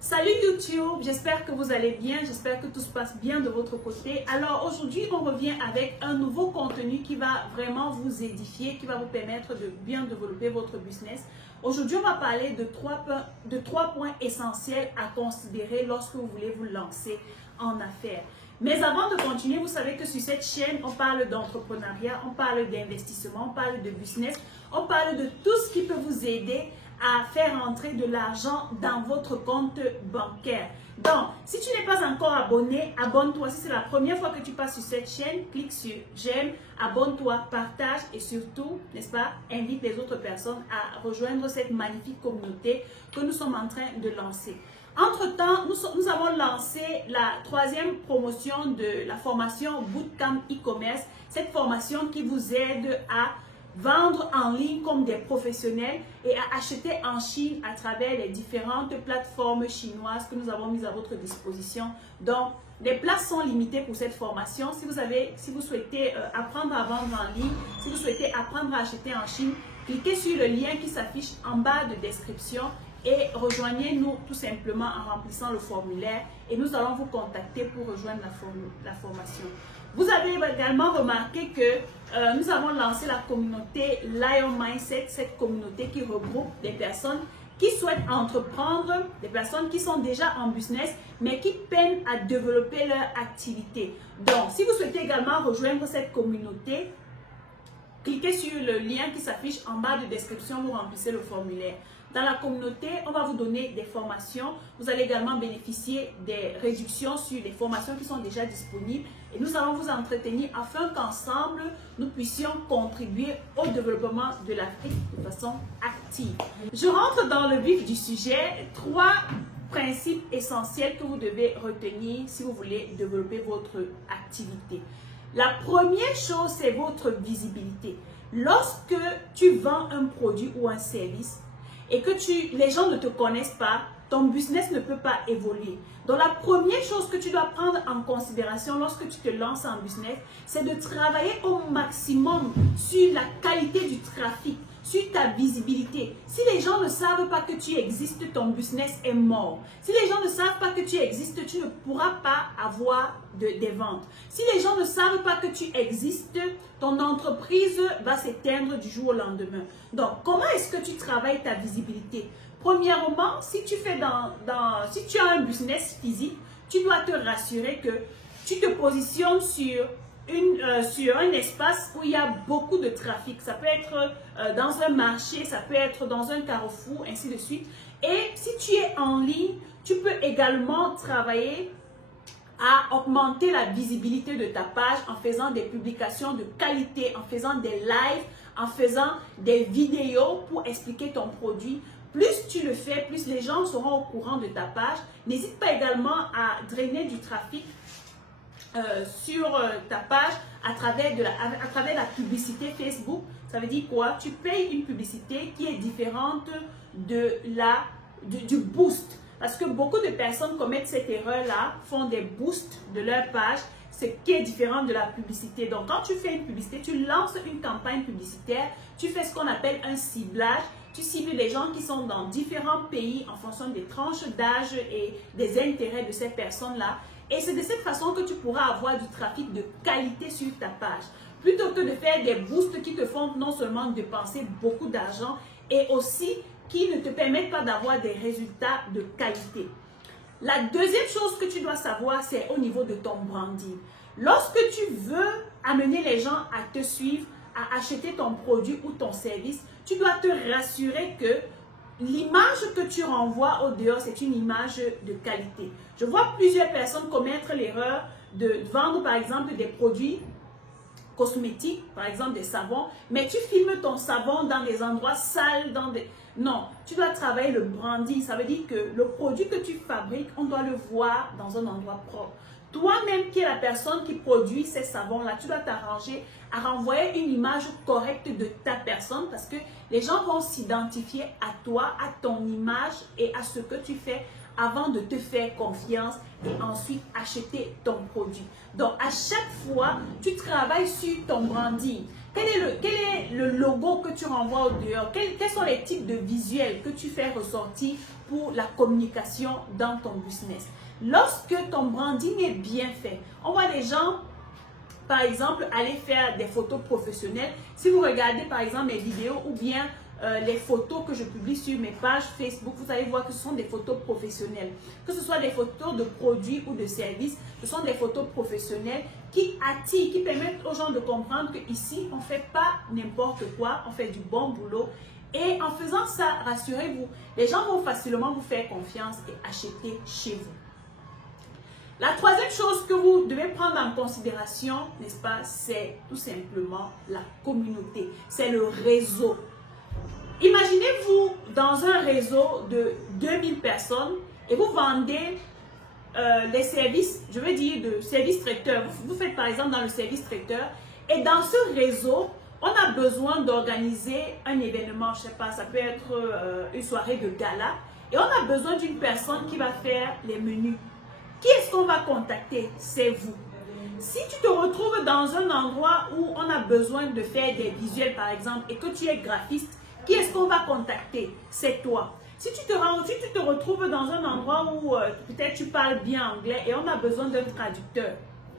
Salut YouTube, j'espère que vous allez bien, j'espère que tout se passe bien de votre côté. Alors aujourd'hui, on revient avec un nouveau contenu qui va vraiment vous édifier, qui va vous permettre de bien développer votre business. Aujourd'hui, on va parler de trois points essentiels à considérer lorsque vous voulez vous lancer en affaires. Mais avant de continuer, vous savez que sur cette chaîne, on parle d'entrepreneuriat, on parle d'investissement, on parle de business, on parle de tout ce qui peut vous aider à faire entrer de l'argent dans votre compte bancaire. Donc, si tu n'es pas encore abonné, abonne-toi. Si c'est la première fois que tu passes sur cette chaîne, clique sur j'aime, abonne-toi, partage et surtout, n'est-ce pas, invite les autres personnes à rejoindre cette magnifique communauté que nous sommes en train de lancer. Entre-temps, nous avons lancé la troisième promotion de la formation Bootcamp e-commerce, cette formation qui vous aide à vendre en ligne comme des professionnels et à acheter en Chine à travers les différentes plateformes chinoises que nous avons mises à votre disposition. Donc, les places sont limitées pour cette formation. Si vous souhaitez apprendre à vendre en ligne, si vous souhaitez apprendre à acheter en Chine, cliquez sur le lien qui s'affiche en bas de description et rejoignez-nous tout simplement en remplissant le formulaire et nous allons vous contacter pour rejoindre la formation. Vous avez également remarqué que nous avons lancé la communauté Lion Mindset, cette communauté qui regroupe des personnes qui souhaitent entreprendre, des personnes qui sont déjà en business, mais qui peinent à développer leur activité. Donc, si vous souhaitez également rejoindre cette communauté, cliquez sur le lien qui s'affiche en bas de description, vous remplissez le formulaire. Dans la communauté, on va vous donner des formations. Vous allez également bénéficier des réductions sur les formations qui sont déjà disponibles. Et nous allons vous entretenir afin qu'ensemble, nous puissions contribuer au développement de l'Afrique de façon active. Je rentre dans le vif du sujet. 3 principes essentiels que vous devez retenir si vous voulez développer votre activité. La première chose, c'est votre visibilité. Lorsque tu vends un produit ou un service, et que les gens ne te connaissent pas, ton business ne peut pas évoluer. Donc la première chose que tu dois prendre en considération lorsque tu te lances en business, c'est de travailler au maximum sur la qualité du trafic, sur ta visibilité. Si les gens ne savent pas que tu existes, ton business est mort. Si les gens ne savent pas que tu existes, tu ne pourras pas avoir des ventes. Si les gens ne savent pas que tu existes, ton entreprise va s'éteindre du jour au lendemain. Donc, comment est-ce que tu travailles ta visibilité? Premièrement, si tu as un business physique, tu dois te rassurer que tu te positionnes sur un espace où il y a beaucoup de trafic. Ça peut être dans un marché, ça peut être dans un carrefour, ainsi de suite. Et si tu es en ligne, tu peux également travailler à augmenter la visibilité de ta page en faisant des publications de qualité, en faisant des lives, en faisant des vidéos pour expliquer ton produit. Plus tu le fais, plus les gens seront au courant de ta page. N'hésite pas également à drainer du trafic sur ta page à travers la publicité Facebook. Ça veut dire quoi? Tu payes une publicité qui est différente du boost. Parce que beaucoup de personnes commettent cette erreur-là, font des boosts de leur page, ce qui est différent de la publicité. Donc, quand tu fais une publicité, tu lances une campagne publicitaire, tu fais ce qu'on appelle un ciblage. Tu cibles les gens qui sont dans différents pays en fonction des tranches d'âge et des intérêts de ces personnes-là. Et c'est de cette façon que tu pourras avoir du trafic de qualité sur ta page. Plutôt que de faire des boosts qui te font non seulement dépenser beaucoup d'argent et aussi qui ne te permettent pas d'avoir des résultats de qualité. La deuxième chose que tu dois savoir, c'est au niveau de ton branding. Lorsque tu veux amener les gens à te suivre, à acheter ton produit ou ton service, tu dois te rassurer que l'image que tu renvoies au dehors, c'est une image de qualité. Je vois plusieurs personnes commettre l'erreur de vendre par exemple des produits cosmétiques, par exemple des savons, mais tu filmes ton savon dans des endroits sales, Non, tu dois travailler le branding. Ça veut dire que le produit que tu fabriques, on doit le voir dans un endroit propre. Toi-même qui es la personne qui produit ces savons-là, tu dois t'arranger à renvoyer une image correcte de ta personne parce que les gens vont s'identifier à toi, à ton image et à ce que tu fais avant de te faire confiance et ensuite acheter ton produit. Donc, à chaque fois, tu travailles sur ton branding. Quel est le logo que tu renvoies au dehors? Quels sont les types de visuels que tu fais ressortir pour la communication dans ton business. Lorsque ton branding est bien fait, on voit les gens, par exemple, aller faire des photos professionnelles. Si vous regardez, par exemple, mes vidéos ou bien les photos que je publie sur mes pages Facebook, vous allez voir que ce sont des photos professionnelles. Que ce soit des photos de produits ou de services, ce sont des photos professionnelles qui attirent, qui permettent aux gens de comprendre qu'ici, on ne fait pas n'importe quoi, on fait du bon boulot. Et en faisant ça, rassurez-vous, les gens vont facilement vous faire confiance et acheter chez vous. La troisième chose que vous devez prendre en considération, n'est-ce pas, c'est tout simplement la communauté, c'est le réseau. Imaginez-vous dans un réseau de 2000 personnes et vous vendez des services, je veux dire de services traiteurs. Vous faites par exemple dans le service traiteur et dans ce réseau, on a besoin d'organiser un événement, je ne sais pas, ça peut être une soirée de gala et on a besoin d'une personne qui va faire les menus. Qui est-ce qu'on va contacter? C'est vous. Si tu te retrouves dans un endroit où on a besoin de faire des visuels par exemple et que tu es graphiste, qui est-ce qu'on va contacter? C'est toi. Si tu te retrouves dans un endroit où peut-être tu parles bien anglais et on a besoin d'un traducteur,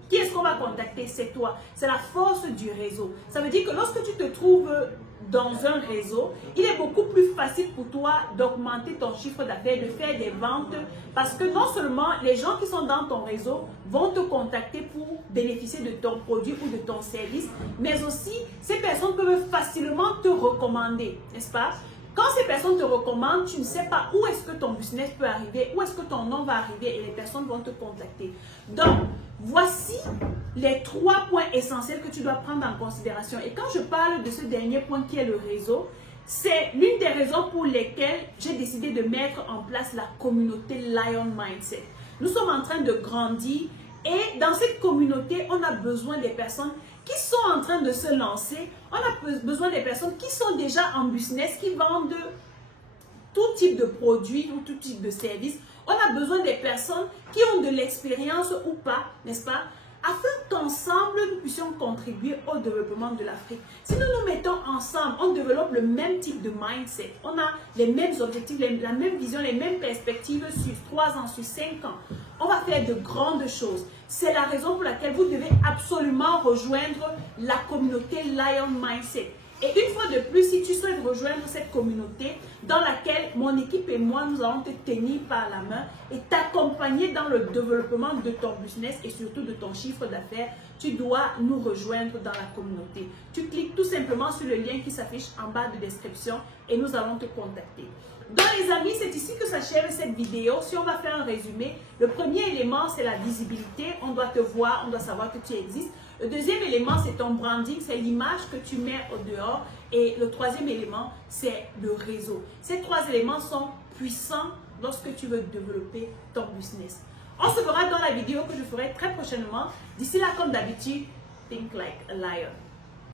qui est-ce qu'on va contacter? C'est toi. C'est la force du réseau. Ça veut dire que lorsque tu te trouves dans un réseau, il est beaucoup plus facile pour toi d'augmenter ton chiffre d'affaires, de faire des ventes, parce que non seulement les gens qui sont dans ton réseau vont te contacter pour bénéficier de ton produit ou de ton service, mais aussi ces personnes peuvent facilement te recommander, n'est-ce pas? Quand ces personnes te recommandent, tu ne sais pas où est-ce que ton business peut arriver, où est-ce que ton nom va arriver et les personnes vont te contacter. Donc, voici les 3 points essentiels que tu dois prendre en considération. Et quand je parle de ce dernier point qui est le réseau, c'est l'une des raisons pour lesquelles j'ai décidé de mettre en place la communauté Lion Mindset. Nous sommes en train de grandir et dans cette communauté, on a besoin des personnes qui sont en train de se lancer. On a besoin des personnes qui sont déjà en business, qui vendent tout type de produits ou tout type de services. On a besoin des personnes qui ont de l'expérience ou pas, n'est-ce pas? Afin qu'ensemble, nous puissions contribuer au développement de l'Afrique. Si nous nous mettons ensemble, on développe le même type de mindset. On a les mêmes objectifs, la même vision, les mêmes perspectives sur 3 ans, sur 5 ans. On va faire de grandes choses. C'est la raison pour laquelle vous devez absolument rejoindre la communauté Lion Mindset. Et une fois de plus, si tu souhaites rejoindre cette communauté dans laquelle mon équipe et moi, nous allons te tenir par la main et t'accompagner dans le développement de ton business et surtout de ton chiffre d'affaires, tu dois nous rejoindre dans la communauté. Tu cliques tout simplement sur le lien qui s'affiche en bas de description et nous allons te contacter. Donc les amis, c'est ici que s'achève cette vidéo. Si on va faire un résumé, le premier élément, c'est la visibilité. On doit te voir, on doit savoir que tu existes. Le deuxième élément, c'est ton branding, c'est l'image que tu mets au dehors. Et le troisième élément, c'est le réseau. Ces 3 éléments sont puissants lorsque tu veux développer ton business. On se verra dans la vidéo que je ferai très prochainement. D'ici là, comme d'habitude, think like a lion.